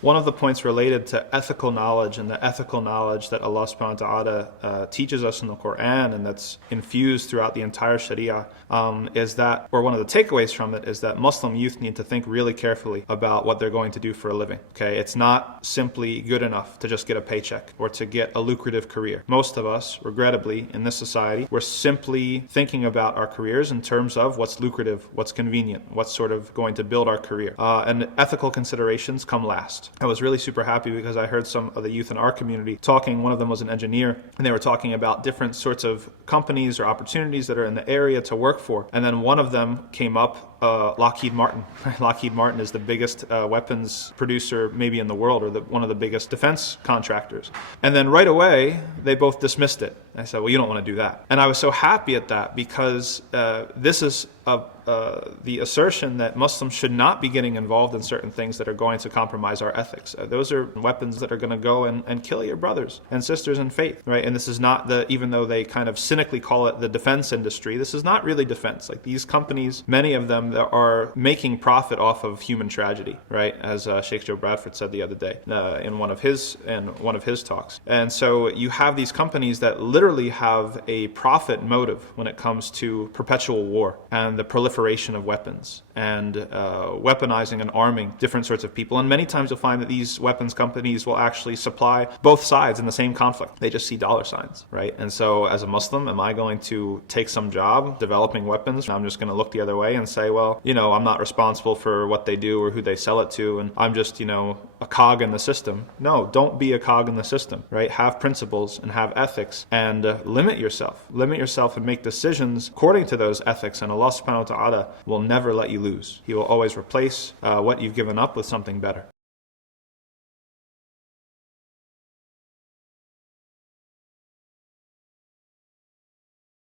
One of the points related to ethical knowledge and the ethical knowledge that Allah subhanahu wa ta'ala teaches us in the Quran and that's infused throughout the entire Sharia is that, or one of the takeaways from it is that Muslim youth need to think really carefully about what they're going to do for a living. Okay, it's not simply good enough to just get a paycheck or to get a lucrative career. Most of us, regrettably, in this society, we're simply thinking about our careers in terms of what's lucrative, what's convenient, what's sort of going to build our career. And ethical considerations come last. I was really super happy because I heard some of the youth in our community talking. One of them was an engineer, and they were talking about different sorts of companies or opportunities that are in the area to work for. And then one of them came up, Lockheed Martin. Lockheed Martin is the biggest weapons producer maybe in the world, or one of the biggest defense contractors. And then right away, they both dismissed it. I said, well, you don't want to do that. And I was so happy at that because this is the assertion that Muslims should not be getting involved in certain things that are going to compromise our ethics. Those are weapons that are going to go and kill your brothers and sisters in faith, right? And this is not even though they kind of cynically call it the defense industry, this is not really defense. Like these companies, many of them are making profit off of human tragedy, right? As Sheikh Joe Bradford said the other day in one of his talks. And so you have these companies that literally have a profit motive when it comes to perpetual war and the proliferation of weapons and weaponizing and arming different sorts of people. And many times you'll find that these weapons companies will actually supply both sides in the same conflict. They just see dollar signs, right? And so as a Muslim, am I going to take some job developing weapons? I'm just going to look the other way and say, well, I'm not responsible for what they do or who they sell it to, and I'm just, a cog in the system. No, don't be a cog in the system, right? Have principles and have ethics and limit yourself. Limit yourself and make decisions according to those ethics, and Allah subhanahu wa ta'ala will never let you lose. He will always replace what you've given up with something better.